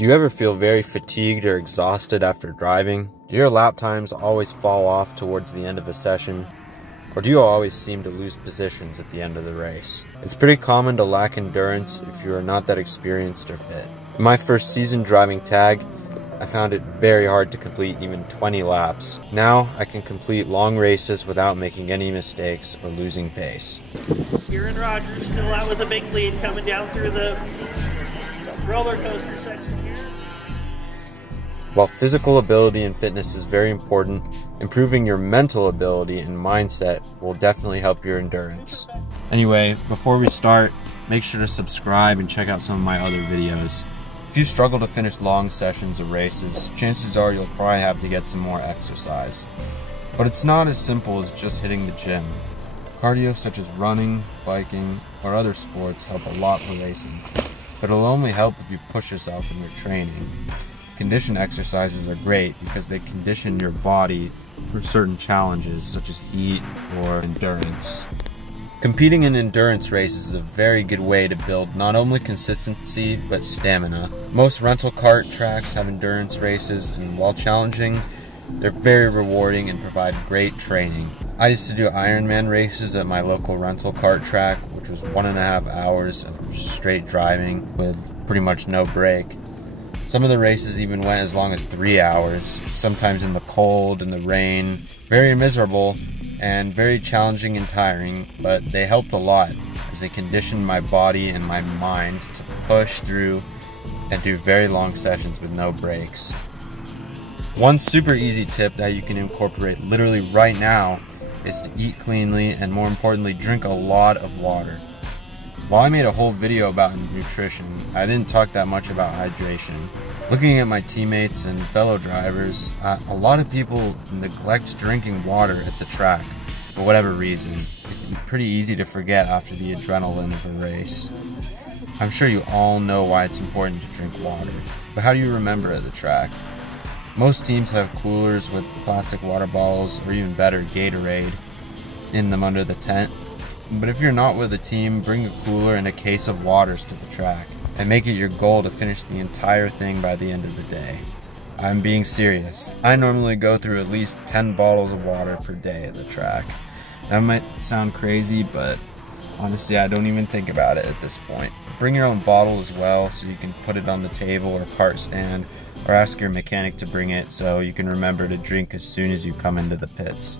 Do you ever feel very fatigued or exhausted after driving? Do your lap times always fall off towards the end of a session? Or do you always seem to lose positions at the end of the race? It's pretty common to lack endurance if you are not that experienced or fit. In my first season driving tag, I found it very hard to complete even 20 laps. Now I can complete long races without making any mistakes or losing pace. Kieran Rogers still out with a big lead coming down through the roller coaster section here. While physical ability and fitness is very important, improving your mental ability and mindset will definitely help your endurance. Anyway, before we start, make sure to subscribe and check out some of my other videos. If you struggle to finish long sessions of races, chances are you'll probably have to get some more exercise. But it's not as simple as just hitting the gym. Cardio such as running, biking, or other sports help a lot for racing, but it'll only help if you push yourself in your training. Condition exercises are great because they condition your body for certain challenges such as heat or endurance. Competing in endurance races is a very good way to build not only consistency but stamina. Most rental kart tracks have endurance races, and while challenging, they're very rewarding and provide great training. I used to do Ironman races at my local rental kart track, which was 1.5 hours of straight driving with pretty much no break. Some of the races even went as long as 3 hours, sometimes in the cold and the rain. Very miserable and very challenging and tiring, but they helped a lot as they conditioned my body and my mind to push through and do very long sessions with no breaks. One super easy tip that you can incorporate literally right now is to eat cleanly and, more importantly, drink a lot of water. While I made a whole video about nutrition, I didn't talk that much about hydration. Looking at my teammates and fellow drivers, a lot of people neglect drinking water at the track for whatever reason. It's pretty easy to forget after the adrenaline of a race. I'm sure you all know why it's important to drink water, but how do you remember at the track? Most teams have coolers with plastic water bottles, or even better, Gatorade, in them under the tent. But if you're not with a team, bring a cooler and a case of waters to the track, and make it your goal to finish the entire thing by the end of the day. I'm being serious. I normally go through at least 10 bottles of water per day at the track. That might sound crazy, but honestly, I don't even think about it at this point. Bring your own bottle as well, so you can put it on the table or cart stand, or ask your mechanic to bring it so you can remember to drink as soon as you come into the pits.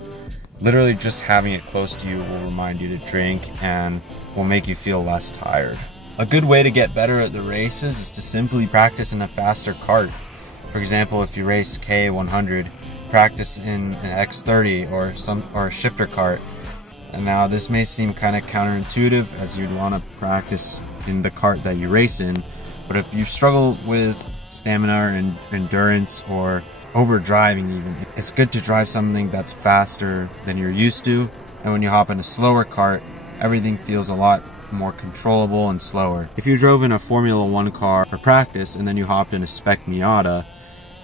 Literally just having it close to you will remind you to drink and will make you feel less tired. A good way to get better at the races is to simply practice in a faster kart. For example, if you race K100, practice in an X30 or a shifter kart. And now this may seem kind of counterintuitive, as you'd want to practice in the kart that you race in, but if you struggle with stamina and endurance or over driving even, it's good to drive something that's faster than you're used to, and when you hop in a slower kart, everything feels a lot more controllable and slower. If you drove in a Formula 1 car for practice and then you hopped in a Spec Miata,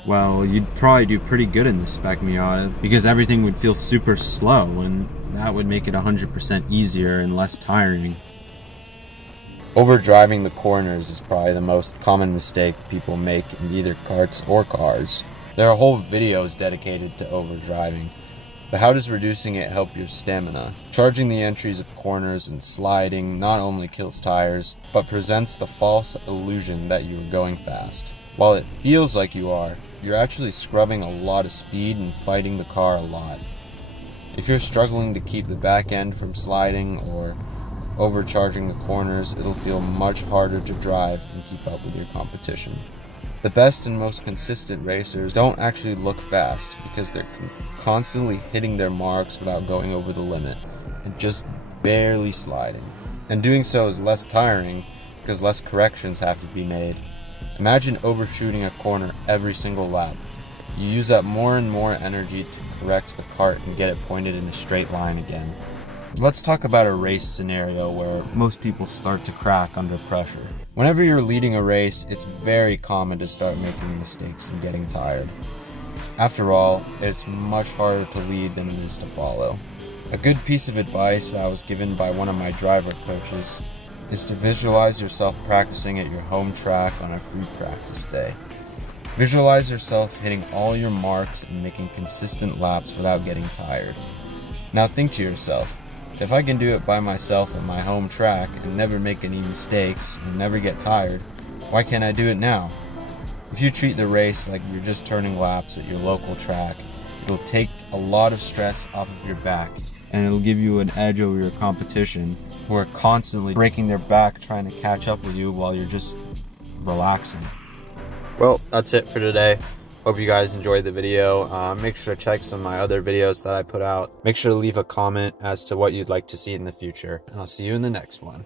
well, you'd probably do pretty good in the Spec Miata because everything would feel super slow, and that would make it 100% easier and less tiring. Overdriving the corners is probably the most common mistake people make in either karts or cars. There are whole videos dedicated to overdriving, but how does reducing it help your stamina? Charging the entries of corners and sliding not only kills tires, but presents the false illusion that you are going fast. While it feels like you are, you're actually scrubbing a lot of speed and fighting the car a lot. If you're struggling to keep the back end from sliding or overcharging the corners, it'll feel much harder to drive and keep up with your competition. The best and most consistent racers don't actually look fast because they're constantly hitting their marks without going over the limit and just barely sliding. And doing so is less tiring because less corrections have to be made. Imagine overshooting a corner every single lap. You use up more and more energy to correct the kart and get it pointed in a straight line again. Let's talk about a race scenario where most people start to crack under pressure. Whenever you're leading a race, it's very common to start making mistakes and getting tired. After all, it's much harder to lead than it is to follow. A good piece of advice that I was given by one of my driver coaches is to visualize yourself practicing at your home track on a free practice day. Visualize yourself hitting all your marks and making consistent laps without getting tired. Now think to yourself, if I can do it by myself at my home track and never make any mistakes and never get tired, why can't I do it now? If you treat the race like you're just turning laps at your local track, it'll take a lot of stress off of your back, and it'll give you an edge over your competition who are constantly breaking their back trying to catch up with you while you're just relaxing. Well, that's it for today. Hope you guys enjoyed the video. Make sure to check some of my other videos that I put out. Make sure to leave a comment as to what you'd like to see in the future, and I'll see you in the next one.